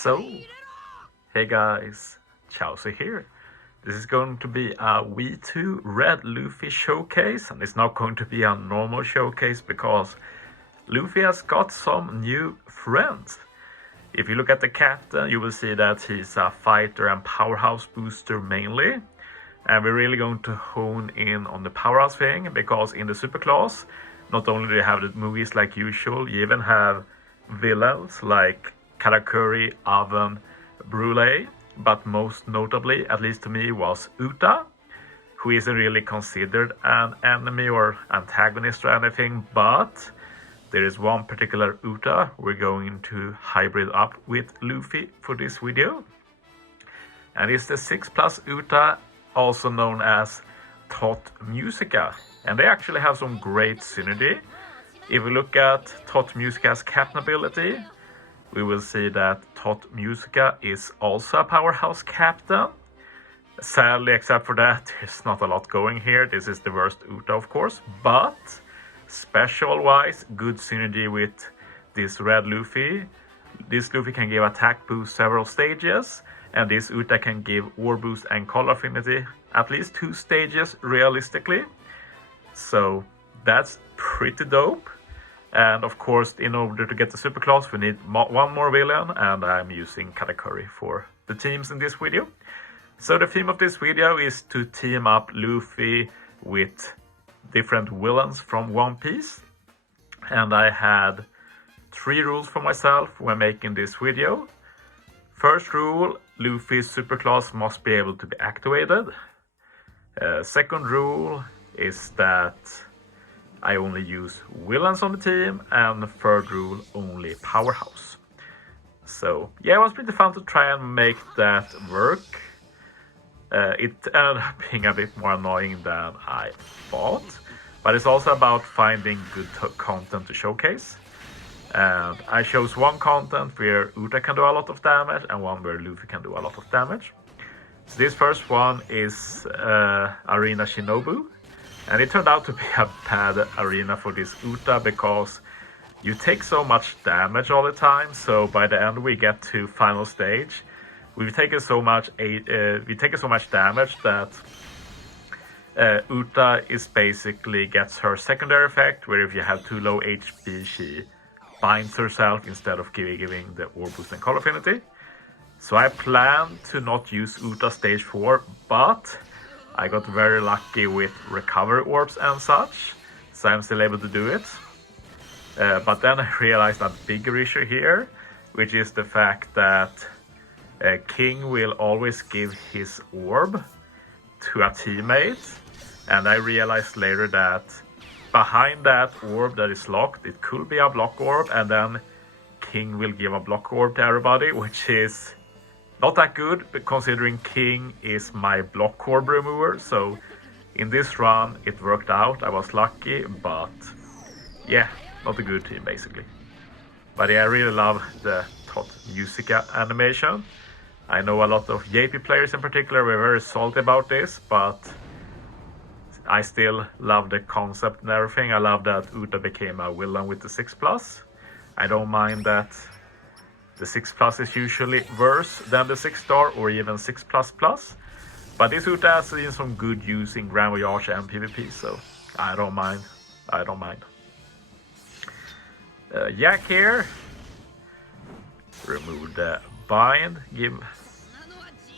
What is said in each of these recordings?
So, hey guys, Chauzu here. This is going to be a V2 Red Luffy showcase, and it's not going to be a normal showcase because Luffy has got some new friends. If you look at the captain, you will see that he's a fighter and powerhouse booster mainly. And we're really going to hone in on the powerhouse thing, because in the super class, not only do you have the movies like usual, you even have villains like Karakuri, Oven, Brule, but most notably, at least to me, was Uta, who isn't really considered an enemy or antagonist or anything, but there is one particular Uta we're going to hybrid up with Luffy for this video. And it's the 6+ Uta, also known as Tot Musica. And they actually have some great synergy. If we look at Tot Musica's captain ability, we will see that Tot Musica is also a powerhouse captain. Sadly, except for that, there's not a lot going here. This is the worst Uta, of course, but special-wise, good synergy with this Red Luffy. This Luffy can give attack boost several stages, and this Uta can give war boost and color affinity at least 2 stages realistically. So that's pretty dope. And of course, in order to get the super class, we need one more villain, and I'm using Katakuri for the teams in this video. So the theme of this video is to team up Luffy with different villains from One Piece. And I had 3 rules for myself when making this video. First rule, Luffy's superclass must be able to be activated. Second rule is that I only use villains on the team, and the third rule, only powerhouse. So yeah, it was pretty fun to try and make that work. It ended up being a bit more annoying than I thought, but it's also about finding good content to showcase. And I chose one content where Uta can do a lot of damage and one where Luffy can do a lot of damage. So this first one is Arena Shinobu. And it turned out to be a bad arena for this Uta because you take so much damage all the time. So by the end we get to final stage, we've taken so much damage that Uta is basically gets her secondary effect, where if you have too low HP, she binds herself instead of giving the war boost and color affinity. So I plan to not use Uta stage 4, but I got very lucky with recovery orbs and such, so I'm still able to do it. But then I realized a bigger issue here, which is the fact that King will always give his orb to a teammate, and I realized later that behind that orb that is locked, it could be a block orb, and then King will give a block orb to everybody, which is not that good, but considering King is my block orb remover. So in this run it worked out, I was lucky, but yeah, not a good team basically. But yeah, I really love the Tot Musica animation. I know a lot of JP players in particular were very salty about this, but I still love the concept and everything. I love that Uta became a villain with the 6+. I don't mind that the 6+ is usually worse than the 6-star or even 6++. But this Uta has seen some good use in Grand Voyage and PvP, so I don't mind. Yak here. Remove the bind.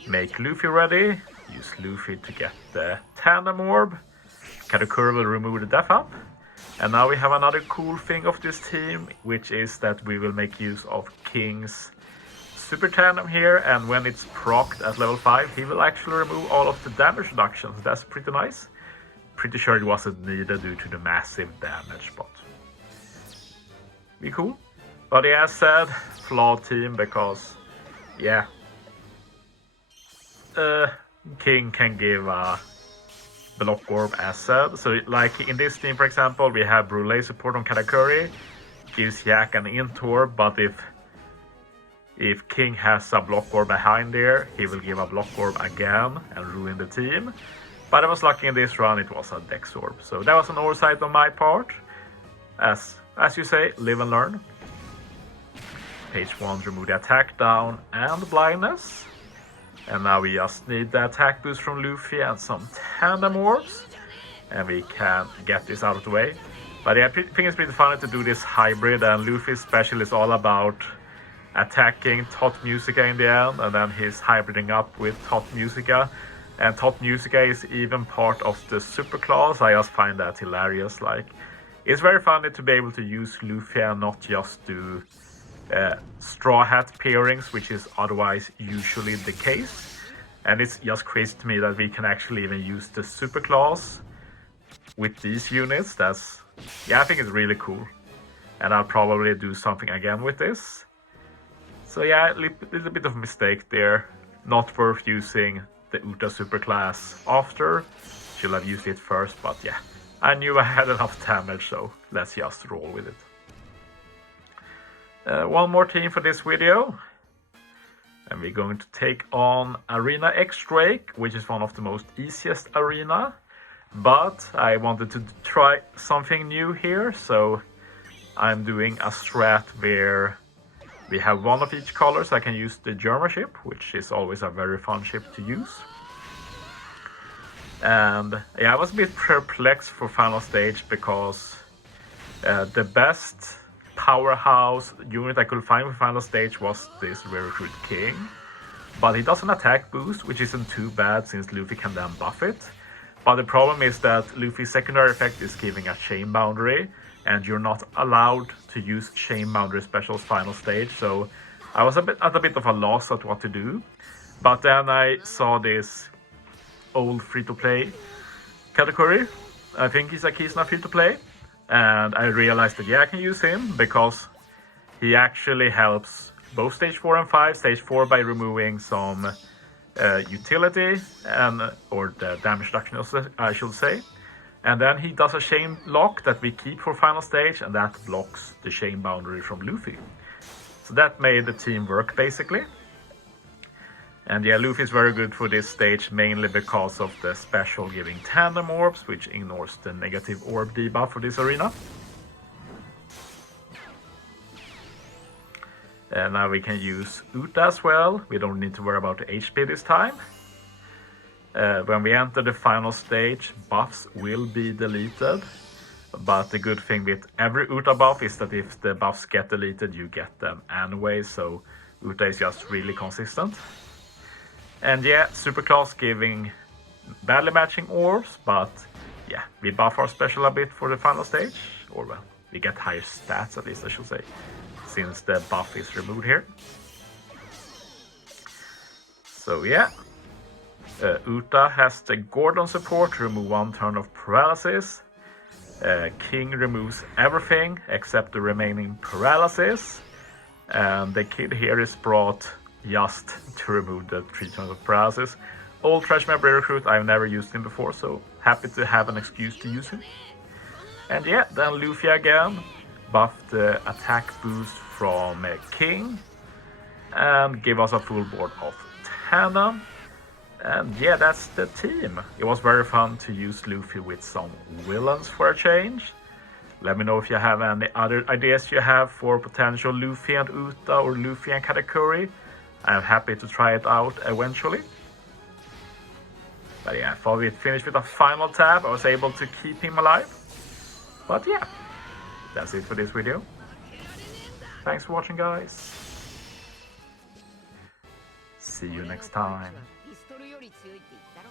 Make Luffy ready. Use Luffy to get the Tandem Orb. Katakuri will remove the Death Up. And now we have another cool thing of this team, which is that we will make use of King's Super Tandem here, and when it's procced at level 5, he will actually remove all of the damage reductions. That's pretty nice. Pretty sure it wasn't needed due to the massive damage, but be cool. But yeah, as said, flawed team because, yeah, King can give a block orb as said. So like in this team, for example, we have Brule support on Katakuri, gives Yak an int orb, but if King has a block orb behind there, he will give a block orb again and ruin the team. But I was lucky in this run, it was a Dex orb. So that was an oversight on my part. As you say, live and learn. page 1 remove the attack down and blindness. And now we just need the attack boost from Luffy and some tandem orbs. And we can get this out of the way. But yeah, I think it's pretty funny to do this hybrid, and Luffy's special is all about attacking Tot Musica in the end, and then he's hybriding up with Tot Musica. And Tot Musica is even part of the super class. I just find that hilarious. Like, it's very funny to be able to use Luffy and not just do Straw Hat pairings, which is otherwise usually the case. And it's just crazy to me that we can actually even use the super class with these units. I think it's really cool. And I'll probably do something again with this. So yeah, a little bit of a mistake there. Not worth using the Uta superclass after. Should have used it first, but yeah. I knew I had enough damage, so let's just roll with it. One more team for this video. And we're going to take on Arena X Drake, which is one of the most easiest arena. But I wanted to try something new here, so I'm doing a strat where we have one of each color, so I can use the German ship, which is always a very fun ship to use. And yeah, I was a bit perplexed for final stage because the best powerhouse unit I could find for final stage was this Recruit King. But he doesn't attack boost, which isn't too bad since Luffy can then buff it. But the problem is that Luffy's secondary effect is giving a chain boundary, and you're not allowed to use chain boundary specials final stage, so I was at a bit of a loss at what to do. But then I saw this old free-to-play category. I think he's not free-to-play, and I realized that yeah, I can use him because he actually helps both stage 4 and 5. Stage 4 by removing some utility or the damage reduction, I should say. And then he does a chain lock that we keep for final stage, and that blocks the chain boundary from Luffy. So that made the team work basically. And yeah, Luffy is very good for this stage, mainly because of the special giving tandem orbs, which ignores the negative orb debuff for this arena. And now we can use Uta as well. We don't need to worry about the HP this time. When we enter the final stage, buffs will be deleted. But the good thing with every Uta buff is that if the buffs get deleted, you get them anyway. So Uta is just really consistent. And yeah, superclass giving badly matching orbs. But yeah, we buff our special a bit for the final stage. Or well, we get higher stats at least, I should say, since the buff is removed here. So yeah. Uta has the Gordon support to remove 1 turn of paralysis. King removes everything except the remaining paralysis. And the kid here is brought just to remove the 3 turns of paralysis. Old Trash Memory Recruit, I've never used him before, so happy to have an excuse to use him. And yeah, then Luffy again. Buff the attack boost from King. And give us a full board of Tandem. And yeah, that's the team. It was very fun to use Luffy with some villains for a change. Let me know if you have any other ideas you have for potential Luffy and Uta or Luffy and Katakuri. I'm happy to try it out eventually. But yeah, I thought we'd finish with a final tab. I was able to keep him alive. But yeah, that's it for this video. Thanks for watching, guys. See you next time. より強いって言ったろ。